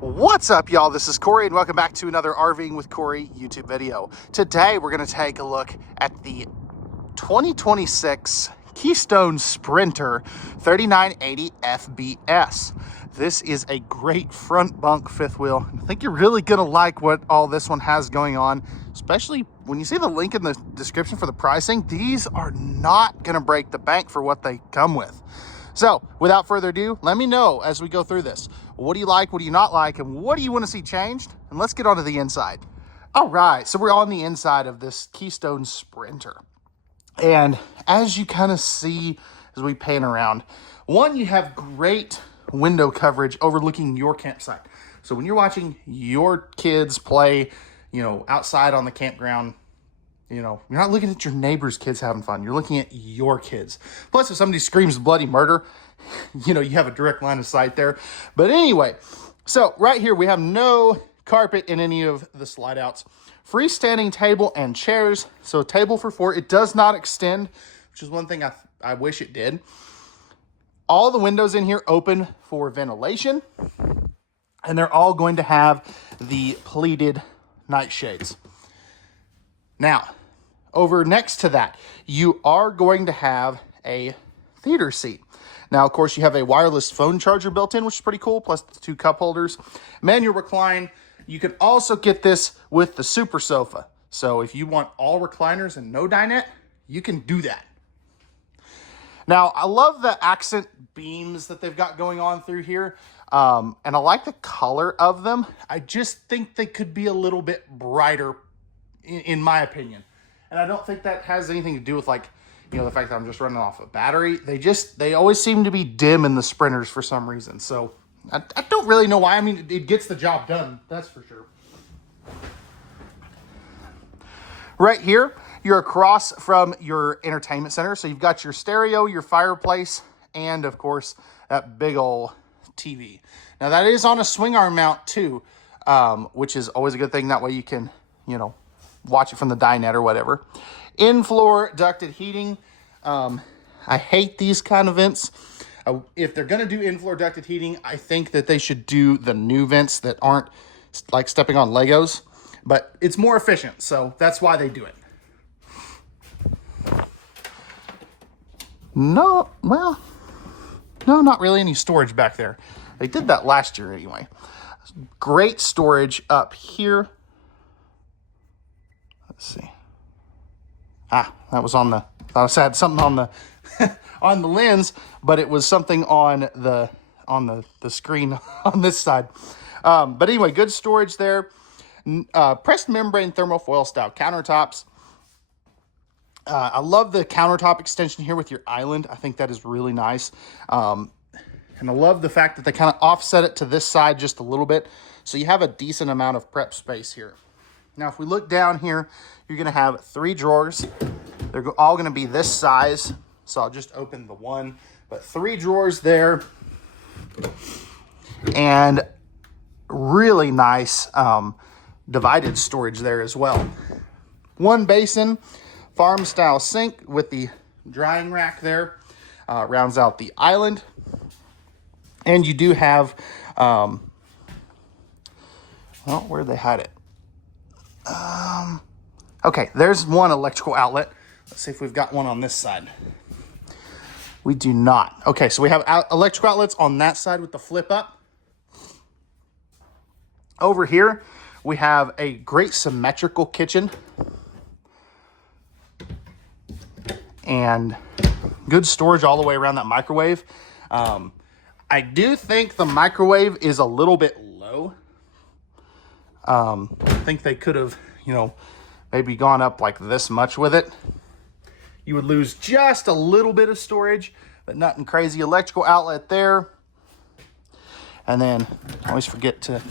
What's up, y'all? This is Corey, and welcome back to another RVing with Corey YouTube video. Today, we're going to take a look at the 2026 Keystone Sprinter 3980 FBS. This is a great front bunk fifth wheel. I think you're really going to like what all this one has going on, especially when you see the link in the description for the pricing. These are not going to break the bank for what they come with. So, without further ado, let me know as we go through this. What do you like, what do you not like, and what do you want to see changed? And let's get on to the inside. All right, so we're on the inside of this Keystone Sprinter. And as you kind of see as we pan around, one, you have great window coverage overlooking your campsite. So when you're watching your kids play, outside on the campground, you're not looking at your neighbor's kids having fun. You're looking at your kids. Plus, if somebody screams bloody murder, you have a direct line of sight there. But anyway, so right here, we have no carpet in any of the slide outs. Freestanding table and chairs. So a table for four. It does not extend, which is one thing I wish it did. All the windows in here open for ventilation. And they're all going to have the pleated nightshades. Now, over next to that, you are going to have a theater seat. Now, of course, you have a wireless phone charger built in, which is pretty cool, plus the two cup holders. Manual recline. You can also get this with the super sofa. So if you want all recliners and no dinette, you can do that. Now, I love the accent beams that they've got going on through here. And I like the color of them. I just think they could be a little bit brighter, in my opinion. And I don't think that has anything to do with the fact that I'm just running off a battery. They always seem to be dim in the Sprinters for some reason. So I don't really know why. I mean, it gets the job done. That's for sure. Right here, you're across from your entertainment center. So you've got your stereo, your fireplace, and of course, that big old TV. Now that is on a swing arm mount too, which is always a good thing. That way you can, watch it from the dinette or whatever. In-floor ducted heating. I hate these kind of vents. If they're going to do in-floor ducted heating, I think that they should do the new vents that aren't like stepping on Legos. But it's more efficient, so that's why they do it. No, not really any storage back there. They did that last year anyway. Great storage up here. Let's see. That was on the, I had something on the, on the lens, but it was something on the screen on this side. But anyway, good storage there. Pressed membrane thermofoil style countertops. I love the countertop extension here with your island. I think that is really nice. And I love the fact that they kind of offset it to this side just a little bit. So you have a decent amount of prep space here. Now, if we look down here, you're going to have 3 drawers. They're all going to be this size. So I'll just open the one. But 3 drawers there. And really nice divided storage there as well. 1 basin, farm-style sink with the drying rack there. Rounds out the island. And you do have, where'd they hide it? Okay, there's one electrical outlet. Let's see if we've got one on this side. We do not. Okay, so we have electrical outlets on that side with the flip up. Over here, we have a great symmetrical kitchen. And good storage all the way around that microwave. I do think the microwave is a little bit low. I think they could have, maybe gone up like this much with it. You would lose just a little bit of storage, but nothing crazy. Electrical outlet there. And then I always forget to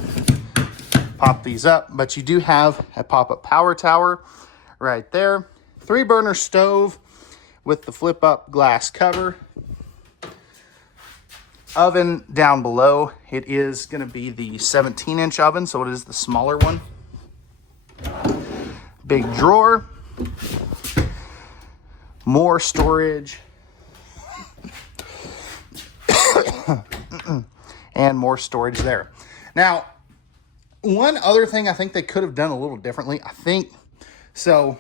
pop these up, but you do have a pop-up power tower right there. 3-burner stove with the flip-up glass cover. Oven down below, it is going to be the 17-inch oven, so it is the smaller one. Big drawer. More storage. And more storage there. Now, One other thing I think they could have done a little differently, so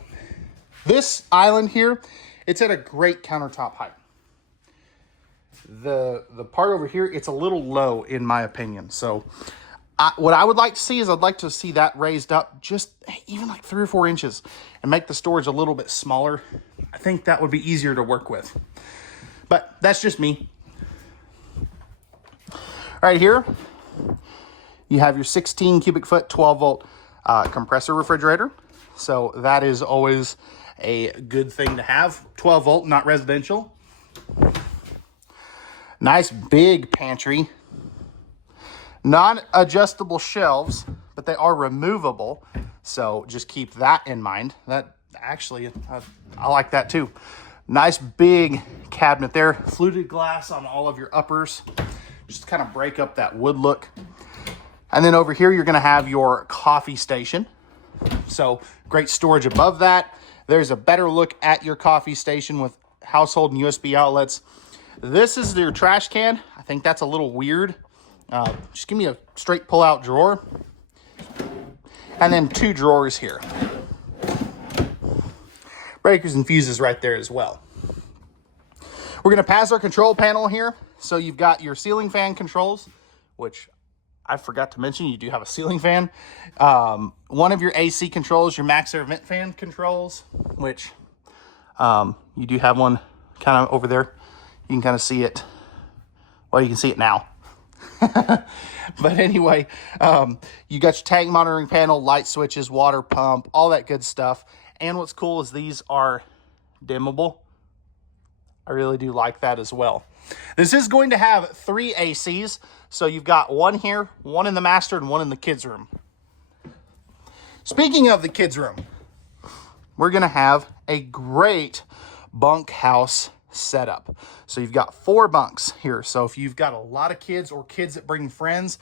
this island here, it's at a great countertop height. The part over here, it's a little low in my opinion. So what I would like to see is I'd like to see that raised up just even like 3 or 4 inches and make the storage a little bit smaller. I think that would be easier to work with. But that's just me. Right here, you have your 16 cubic foot, 12 volt compressor refrigerator. So that is always a good thing to have. 12 volt, not residential. Nice big pantry. Non-adjustable shelves, but they are removable. So just keep that in mind. That actually, I like that too. Nice big cabinet there. Fluted glass on all of your uppers. Just to kind of break up that wood look. And then over here, you're gonna have your coffee station. So great storage above that. There's a better look at your coffee station with household and USB outlets. This is your trash can. I think that's a little weird. Just give me a straight pull-out drawer. And then 2 drawers here. Breakers and fuses right there as well. We're gonna pass our control panel here. So you've got your ceiling fan controls, which I forgot to mention, you do have a ceiling fan. One of your AC controls, your max air vent fan controls, which you do have one kind of over there. You can kind of see it. Well, you can see it now. But anyway, you got your tank monitoring panel, light switches, water pump, all that good stuff. And what's cool is these are dimmable. I really do like that as well. This is going to have 3 ACs. So you've got one here, one in the master, and one in the kids' room. Speaking of the kids' room, we're going to have a great bunkhouse setup. So you've got 4 bunks here. So if you've got a lot of kids or kids that bring friends,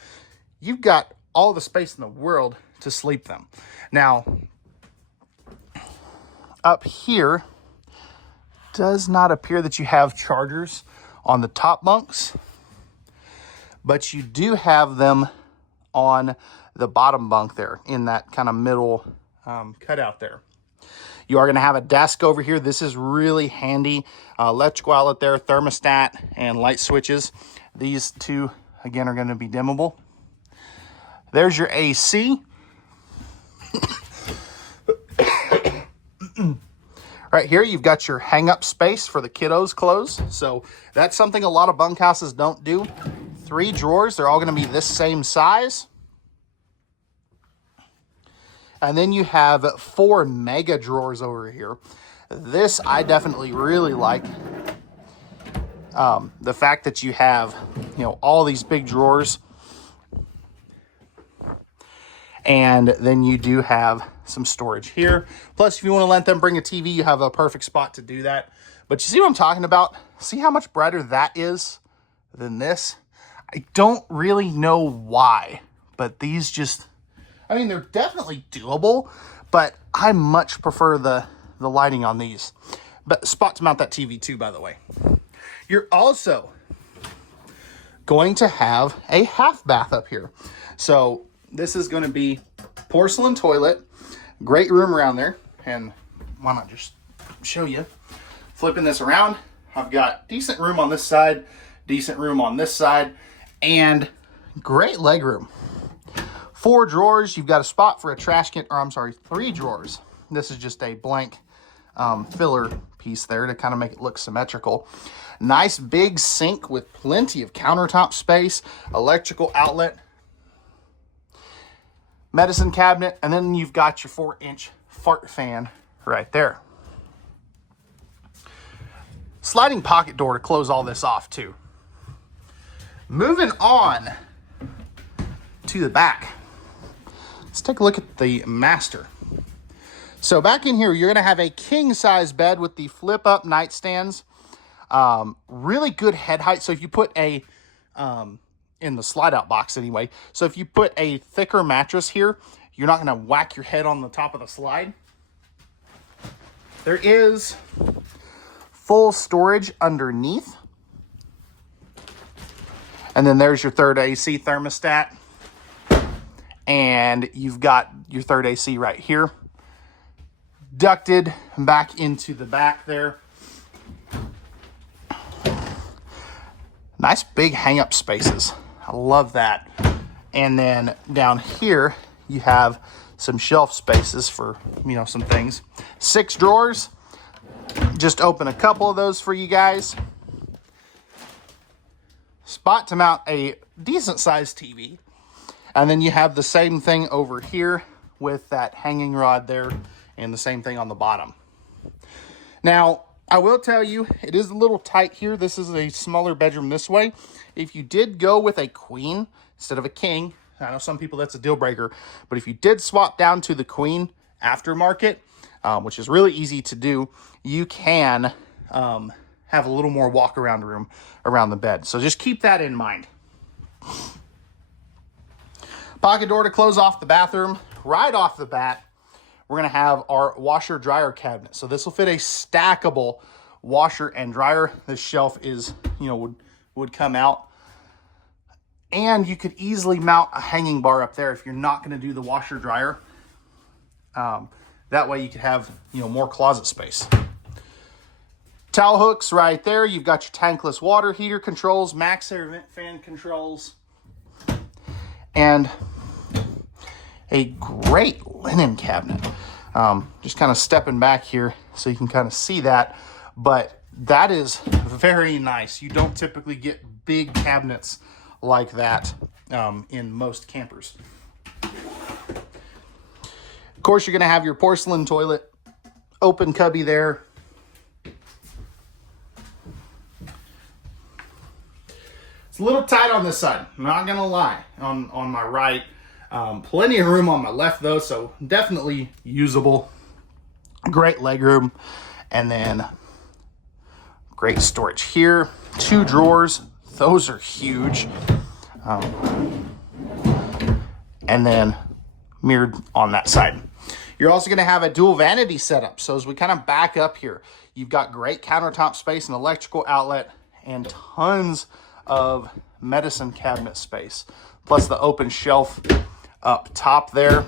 you've got all the space in the world to sleep them. Now, up here, does not appear that you have chargers on the top bunks, but you do have them on the bottom bunk there in that kind of middle cutout there. You are going to have a desk over here. This is really handy. Electrical outlet there, thermostat, and light switches. These 2, again, are going to be dimmable. There's your AC. Right here, you've got your hang-up space for the kiddos' clothes. So that's something a lot of bunkhouses don't do. 3 drawers. They're all going to be this same size. And then you have 4 mega drawers over here. This I definitely really like. The fact that you have, all these big drawers. And then you do have some storage here. Plus, if you want to let them bring a TV, you have a perfect spot to do that. But you see what I'm talking about? See how much brighter that is than this? I don't really know why, but these just, they're definitely doable, but I much prefer the lighting on these. But spot to mount that TV too, by the way. You're also going to have a half bath up here. So this is going to be porcelain toilet, great room around there. And why not just show you? Flipping this around, I've got decent room on this side, decent room on this side, and great leg room. 4 drawers. You've got a spot for a trash can, 3 drawers. This is just a blank filler piece there to kind of make it look symmetrical. Nice big sink with plenty of countertop space, electrical outlet, medicine cabinet, and then you've got your 4-inch fart fan right there. Sliding pocket door to close all this off too. Moving on to the back. Let's take a look at the master. So back in here, you're going to have a king size bed with the flip up nightstands. Really good head height. So if you put a, in the slide out box anyway. So if you put a thicker mattress here, you're not going to whack your head on the top of the slide. There is full storage underneath. And then there's your third AC thermostat. And you've got your third AC right here, ducted back into the back there. Nice big hang-up spaces. I love that. And then down here, you have some shelf spaces for, some things. 6 drawers. Just open a couple of those for you guys. Spot to mount a decent sized TV. And then you have the same thing over here with that hanging rod there and the same thing on the bottom. Now, I will tell you, it is a little tight here. This is a smaller bedroom this way. If you did go with a queen instead of a king, I know some people that's a deal breaker, but if you did swap down to the queen aftermarket, which is really easy to do, you can have a little more walk around room around the bed. So just keep that in mind. Pocket door to close off the bathroom. Right off the bat, we're going to have our washer dryer cabinet. So this will fit a stackable washer and dryer. This shelf is, would come out. And you could easily mount a hanging bar up there if you're not going to do the washer dryer. That way you could have, more closet space. Towel hooks right there. You've got your tankless water heater controls, max air vent fan controls, and a great linen cabinet. Just kind of stepping back here so you can kind of see that, but that is very nice. You don't typically get big cabinets like that in most campers. Of course, you're going to have your porcelain toilet, open cubby there. It's a little tight on this side, not going to lie, on my right. Plenty of room on my left though, so definitely usable. Great leg room, and then great storage here. 2 drawers, those are huge. And then mirrored on that side. You're also going to have a dual vanity setup. So as we kind of back up here, you've got great countertop space and electrical outlet and tons of medicine cabinet space, plus the open shelf up top there.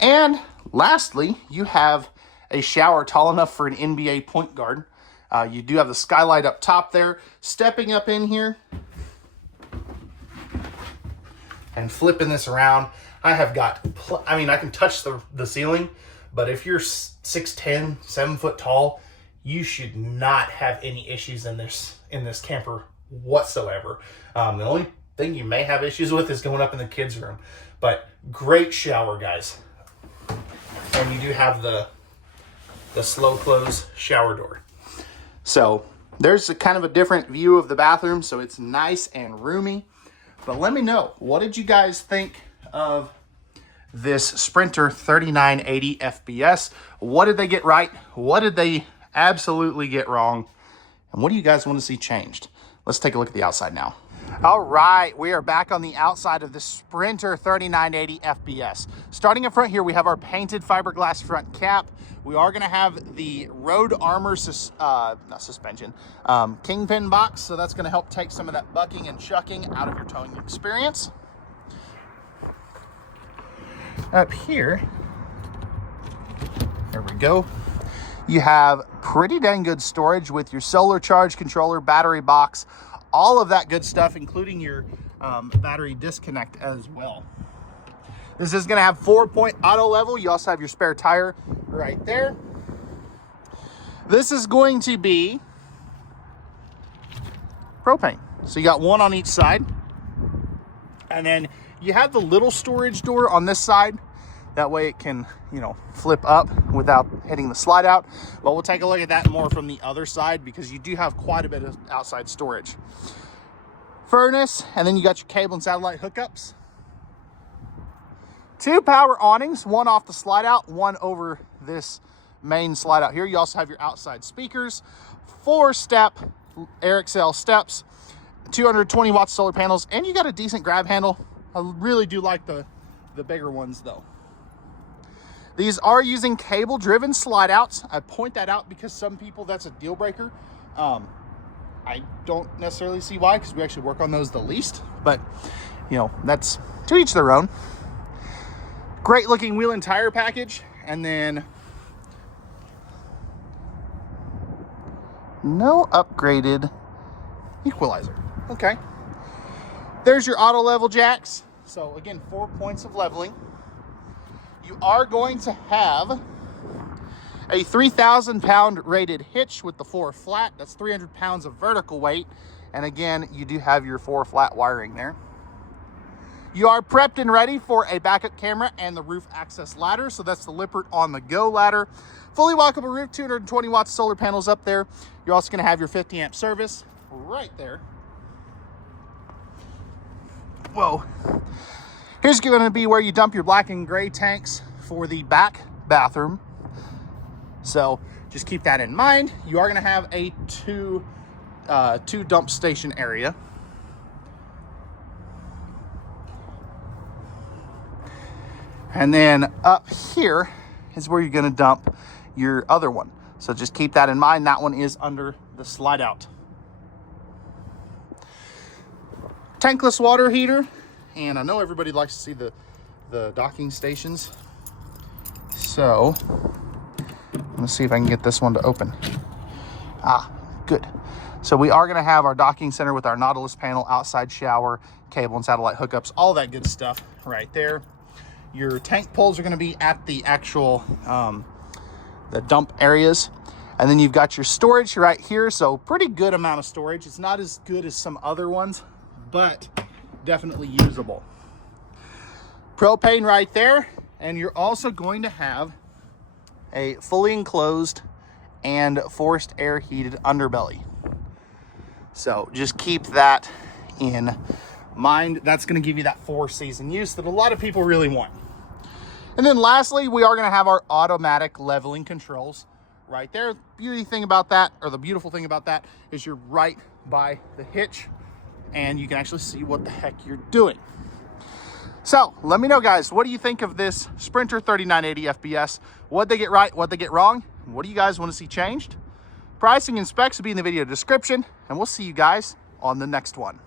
And lastly, you have a shower tall enough for an NBA point guard. You do have the skylight up top there. Stepping up in here and flipping this around, I have got, I can touch the ceiling, but if you're 6'10", 7 foot tall, you should not have any issues in this camper whatsoever. The only thing you may have issues with is going up in the kids' room, but great shower, guys. And you do have the slow close shower door. So there's a kind of a different view of the bathroom, so it's nice and roomy. But let me know, what did you guys think of this Sprinter 3980 FBS? What did they get right? What did they absolutely get wrong? And what do you guys want to see changed? Let's take a look at the outside now. All right, we are back on the outside of the Sprinter 3980 FBS. Starting up front here, we have our painted fiberglass front cap. We are going to have the Road Armor Kingpin box, so that's going to help take some of that bucking and chucking out of your towing experience. Up here, there we go. You have pretty dang good storage with your solar charge controller, battery box, all of that good stuff, including your battery disconnect as well. This is going to have 4-point auto level. You also have your spare tire right there. This is going to be propane. So you got one on each side. And then you have the little storage door on this side. That way it can, flip up without hitting the slide out. But we'll take a look at that more from the other side because you do have quite a bit of outside storage. Furnace, and then you got your cable and satellite hookups. 2 power awnings, one off the slide out, one over this main slide out here. You also have your outside speakers, 4-step Air-Excel steps, 220 watts solar panels, and you got a decent grab handle. I really do like the bigger ones though. These are using cable driven slide outs. I point that out because some people, that's a deal breaker. I don't necessarily see why, because we actually work on those the least, but you know, that's to each their own. Great looking wheel and tire package, and then no upgraded equalizer. Okay. There's your auto level jacks. So again, 4 points of leveling. You are going to have a 3,000 pound rated hitch with the floor flat. That's 300 pounds of vertical weight. And again, you do have your 4 flat wiring there. You are prepped and ready for a backup camera and the roof access ladder. So that's the Lippert on the go ladder. Fully walkable roof, 220 watts solar panels up there. You're also gonna have your 50 amp service right there. Whoa. Here's gonna be where you dump your black and gray tanks for the back bathroom. So just keep that in mind. You are gonna have a two dump station area. And then up here is where you're gonna dump your other one. So just keep that in mind. That one is under the slide out. Tankless water heater. And I know everybody likes to see the docking stations. So let's see if I can get this one to open. Ah, good. So we are gonna have our docking center with our Nautilus panel, outside shower, cable and satellite hookups, all that good stuff right there. Your tank poles are gonna be at the actual, the dump areas. And then you've got your storage right here. So pretty good amount of storage. It's not as good as some other ones, but definitely usable. Propane right there. And you're also going to have a fully enclosed and forced air heated underbelly. So just keep that in mind. That's going to give you that 4-season use that a lot of people really want. And then lastly, we are going to have our automatic leveling controls right there. The beautiful thing about that is you're right by the hitch and you can actually see what the heck you're doing. So let me know, guys, what do you think of this Sprinter 3980 FBS? What'd they get right? What'd they get wrong? What do you guys want to see changed? Pricing and specs will be in the video description, and we'll see you guys on the next one.